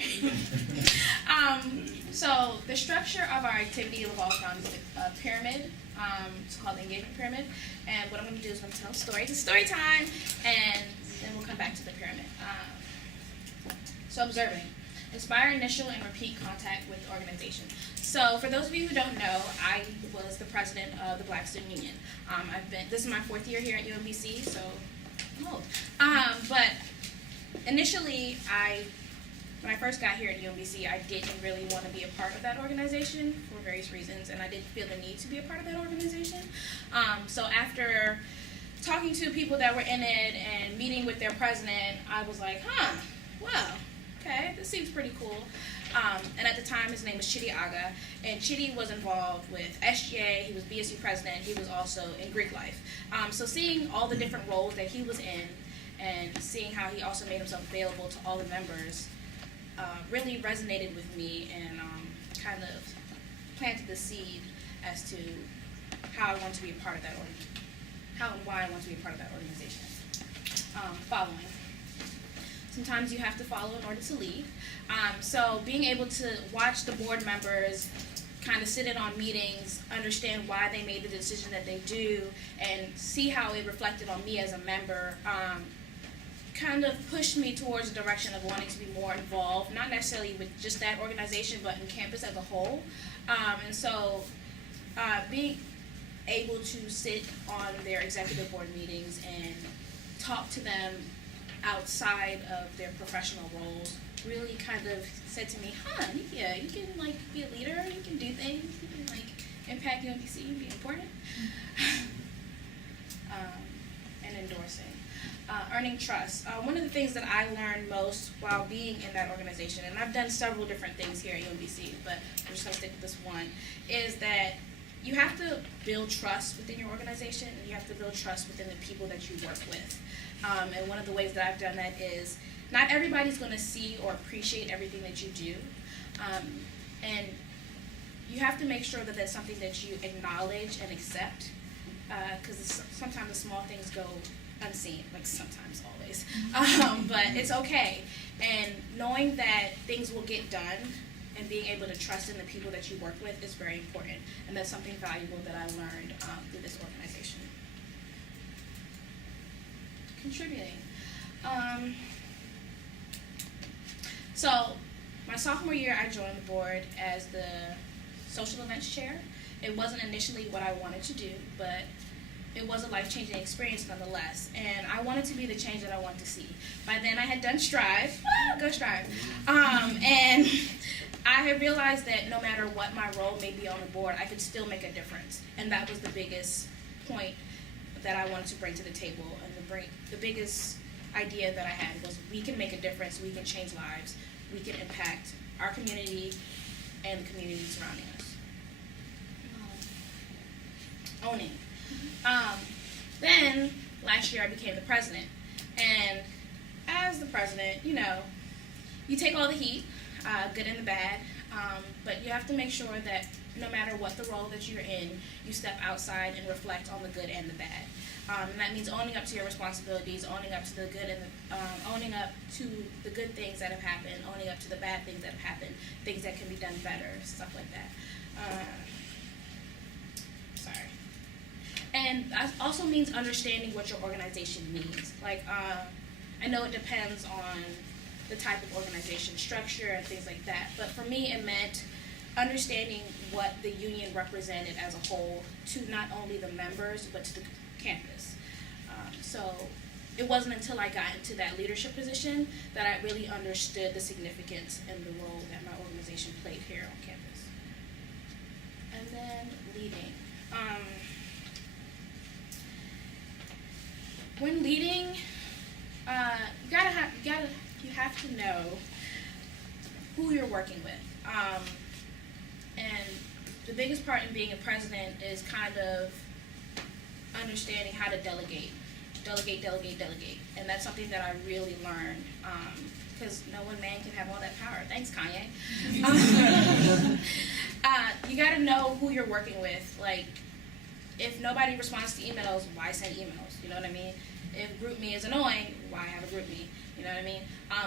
Sorry. So the structure of our activity revolves around a pyramid. It's called the engagement pyramid. And what I'm going to do is I'm going to tell a story. It's story time, and then we'll come back to the pyramid. So observing. Inspire initial and repeat contact with the organization. So for those of you who don't know, I was the president of the Black Student Union. This is my 4th year here at UMBC, so I'm old. But initially, when I first got here at UMBC, I didn't really want to be a part of that organization for various reasons, and I didn't feel the need to be a part of that organization. So after talking to people that were in it and meeting with their president, I was like, well, okay, this seems pretty cool. And at the time, his name was Chidi Aga, and Chidi was involved with SGA, he was BSU president, he was also in Greek life. So seeing all the different roles that he was in, and seeing how he also made himself available to all the members, really resonated with me, and kind of planted the seed as to how I want to be a part of that why I want to be a part of that organization. Following. Sometimes you have to follow in order to lead. So being able to watch the board members kind of sit in on meetings, understand why they made the decision that they do, and see how it reflected on me as a member, kind of pushed me towards the direction of wanting to be more involved, not necessarily with just that organization, but in campus as a whole. And so being able to sit on their executive board meetings and talk to them outside of their professional roles really kind of said to me, yeah, you can be a leader, you can do things, you can impact UMBC and be important. And endorsing. Earning trust. One of the things that I learned most while being in that organization, and I've done several different things here at UMBC, but I'm just going to stick with this one, is that you have to build trust within your organization, and you have to build trust within the people that you work with. And one of the ways that I've done that is not everybody's going to see or appreciate everything that you do. And you have to make sure that that's something that you acknowledge and accept, because sometimes the small things go unseen, sometimes, always. But it's okay. And knowing that things will get done and being able to trust in the people that you work with is very important. And that's something valuable that I learned through this organization. Contributing. So my sophomore year, I joined the board as the social events chair. It wasn't initially what I wanted to do, but it was a life-changing experience nonetheless, and I wanted to be the change that I want to see. By then, I had done Strive. Go Strive. And I had realized that no matter what my role may be on the board, I could still make a difference, and that was the biggest point that I wanted to bring to the table, and the biggest idea that I had was we can make a difference, we can change lives, we can impact our community and the community surrounding us. Owning. Then last year I became the president, and as the president, you take all the heat, good and the bad, but you have to make sure that no matter what the role that you're in, you step outside and reflect on the good and the bad. And that means owning up to your responsibilities, owning up to the good and owning up to the good things that have happened, owning up to the bad things that have happened, things that can be done better, stuff like that. And that also means understanding what your organization needs. I know it depends on the type of organization structure and things like that, but for me it meant understanding what the union represented as a whole to not only the members, but to the campus. So it wasn't until I got into that leadership position that I really understood the significance and the role that my organization played here on campus. And then leading. When leading, you have to know who you're working with. And the biggest part in being a president is kind of understanding how to delegate. Delegate. And that's something that I really learned, because no one man can have all that power. Thanks, Kanye. You got to know who you're working with. If nobody responds to emails, why send emails? You know what I mean? If GroupMe is annoying, why have a GroupMe? You know what I mean?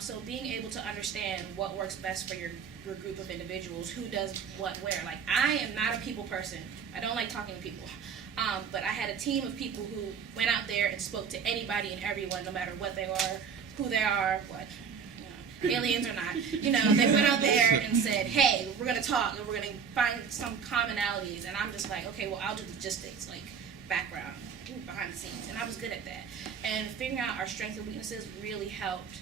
So being able to understand what works best for your group of individuals, who does what where. Like, I am not a people person. I don't like talking to people. But I had a team of people who went out there and spoke to anybody and everyone, no matter what they are, who they are, what, aliens or not. They went out there and said, hey, we're going to talk and we're going to find some commonalities. And I'm just like, okay, well, I'll do logistics, like background, behind the scenes. And I was good at that. And figuring out our strengths and weaknesses really helped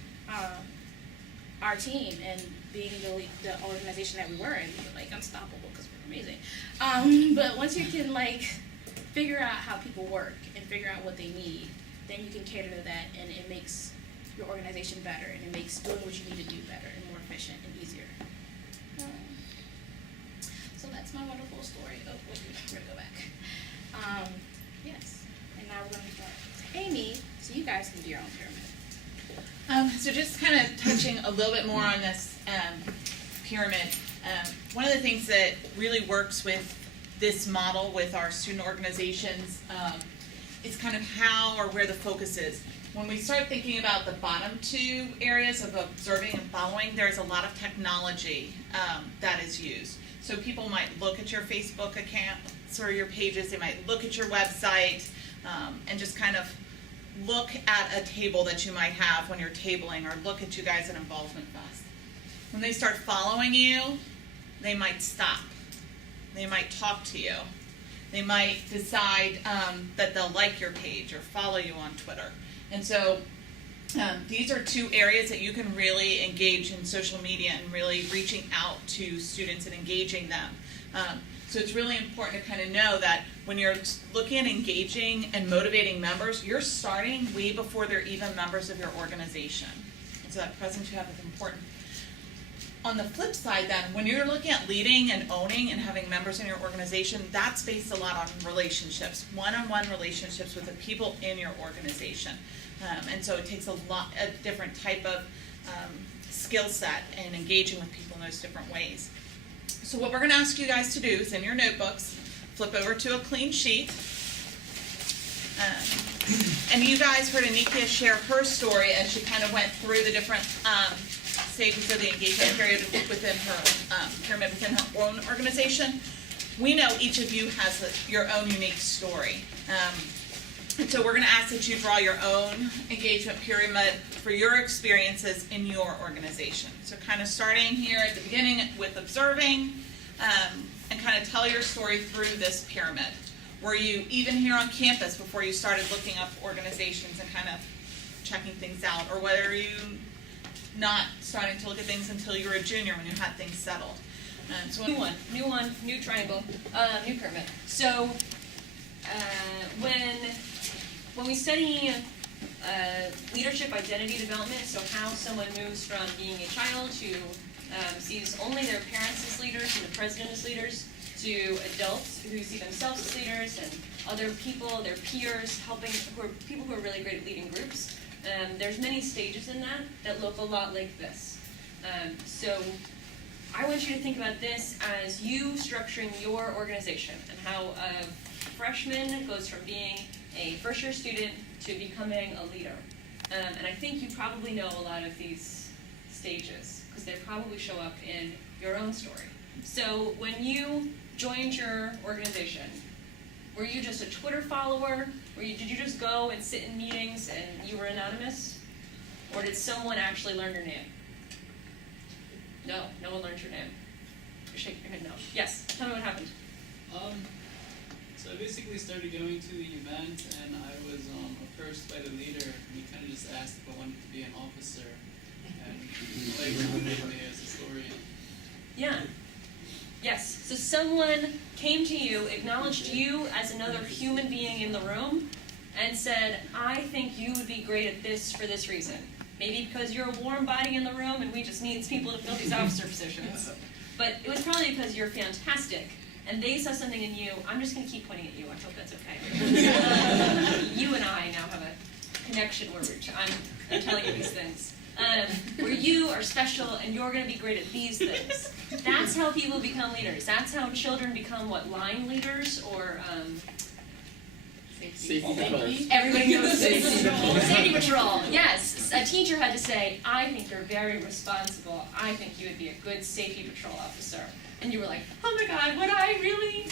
our team and being the organization that we were in. We were like unstoppable because we're amazing. But once you can figure out how people work and figure out what they need, then you can cater to that, and it makes your organization better, and it makes doing what you need to do better and more efficient and easier. So that's my wonderful story. Oh, we're going to go back. Yes, and now we're going to start with Amy, so you guys can do your own pyramid. So just kind of touching a little bit more on this pyramid, one of the things that really works with this model with our student organizations is kind of how or where the focus is. When we start thinking about the bottom two areas of observing and following, there's a lot of technology that is used. So people might look at your Facebook accounts or your pages, they might look at your website and just kind of look at a table that you might have when you're tabling, or look at you guys at Involvement Fest. When they start following you, they might stop. They might talk to you. They might decide that they'll like your page or follow you on Twitter. And so these are two areas that you can really engage in social media and really reaching out to students and engaging them. So it's really important to kind of know that when you're looking at engaging and motivating members, you're starting way before they're even members of your organization. And so that presence you have is important. On the flip side then, when you're looking at leading and owning and having members in your organization, that's based a lot on relationships, one-on-one relationships with the people in your organization. And so it takes a different type of skill set and engaging with people in those different ways. So what we're going to ask you guys to do is in your notebooks, flip over to a clean sheet. And you guys heard Anikia share her story as she kind of went through the different stages of the engagement period within her pyramid within her own organization. We know each of you has your own unique story. And so we're going to ask that you draw your own engagement pyramid for your experiences in your organization. So kind of starting here at the beginning with observing and kind of tell your story through this pyramid. Were you even here on campus before you started looking up organizations and kind of checking things out? Or were you not starting to look at things until you were a junior when you had things settled? So new triangle, new pyramid. So when we study leadership identity development, so how someone moves from being a child who sees only their parents as leaders and the president as leaders, to adults who see themselves as leaders and other people, their peers, people who are really great at leading groups. There's many stages in that look a lot like this. So I want you to think about this as you structuring your organization and how a freshman goes from being a first-year student to becoming a leader. And I think you probably know a lot of these stages because they probably show up in your own story. So when you joined your organization, were you just a Twitter follower? Did you just go and sit in meetings and you were anonymous? Or did someone actually learn your name? No, no one learned your name. You're shaking your head no. Yes, tell me what happened. So I basically started going to the event, and I was approached by the leader, and he kind of just asked if I wanted to be an officer, and recruited me as a historian. Yeah. Yes. So someone came to you, acknowledged you as another human being in the room, and said, I think you would be great at this for this reason. Maybe because you're a warm body in the room and we just need people to fill these officer positions. But it was probably because you're fantastic. And they saw something in you. I'm just going to keep pointing at you. I hope that's okay. You and I now have a connection where I'm telling you these things. Where you are special and you're going to be great at these things. That's how people become leaders. That's how children become, line leaders or Safety patrols. Everybody knows safety patrol. Safety patrol, yes. A teacher had to say, I think you're very responsible. I think you would be a good safety patrol officer. And you were like, oh my God, would I really?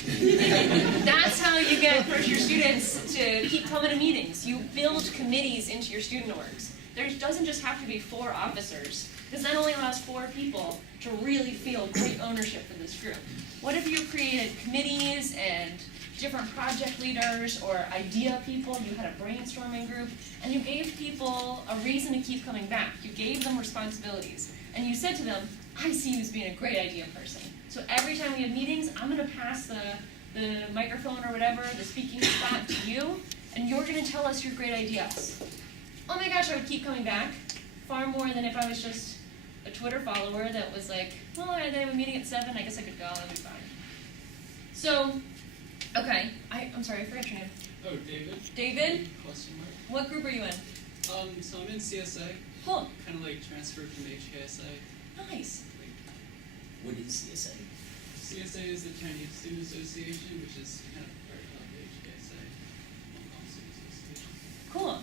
That's how you get first-year students to keep coming to meetings. You build committees into your student orgs. There doesn't just have to be 4 officers, because that only allows 4 people to really feel great ownership for this group. What if you created committees and different project leaders or idea people, you had a brainstorming group, and you gave people a reason to keep coming back. You gave them responsibilities. And you said to them, I see you as being a great idea person. So every time we have meetings, I'm gonna pass the microphone or whatever, the speaking spot to you, and you're gonna tell us your great ideas. Oh my gosh, I would keep coming back, far more than if I was just a Twitter follower that was like, well, I have a meeting at 7, I guess I could go, that'd be fine. So, okay, I'm sorry, I forgot your name. Oh, David? David, Question mark. what group are you in? So I'm in CSA, Cool, kind of like transferred from HKSA. nice. What is CSA? CSA is the Chinese Student Association, which is kind of part of the HKSA, Hong Kong Student Association. Cool.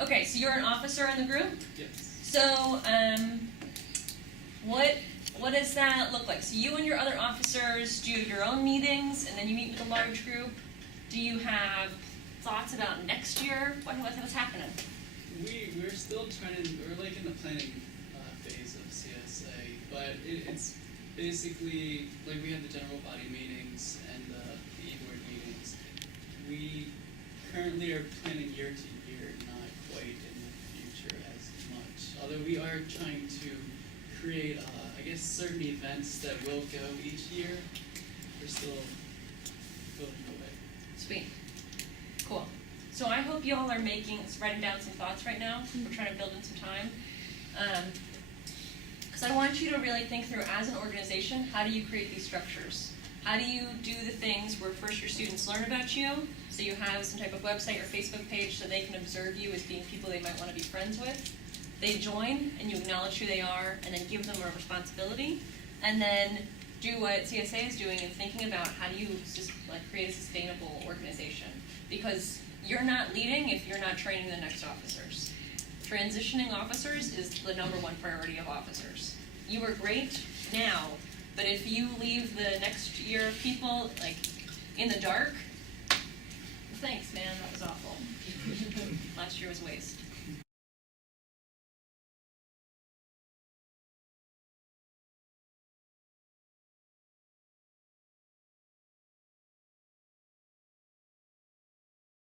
Okay, so you're an officer in the group? Yes. So, what does that look like? So you and your other officers do your own meetings, and then you meet with a large group. Do you have thoughts about next year? What's happening? We're still we're like in the planning phase of CSA, but it's basically, like we have the general body meetings and the e-board meetings. We currently are planning year to year, not quite in the future as much. Although we are trying to create, I guess, certain events that will go each year. We're still building away. Sweet. Cool. So I hope you all are writing down some thoughts right now. We're trying to build in some time. Because I want you to really think through, as an organization, how do you create these structures? How do you do the things where first-year students learn about you, so you have some type of website or Facebook page so they can observe you as being people they might want to be friends with. They join, and you acknowledge who they are, and then give them a responsibility, and then do what CSA is doing and thinking about how do you just create a sustainable organization. Because you're not leading if you're not training the next officers. Transitioning officers is the #1 priority of officers. You are great now, but if you leave the next year of people in the dark, thanks man, that was awful. Last year was a waste.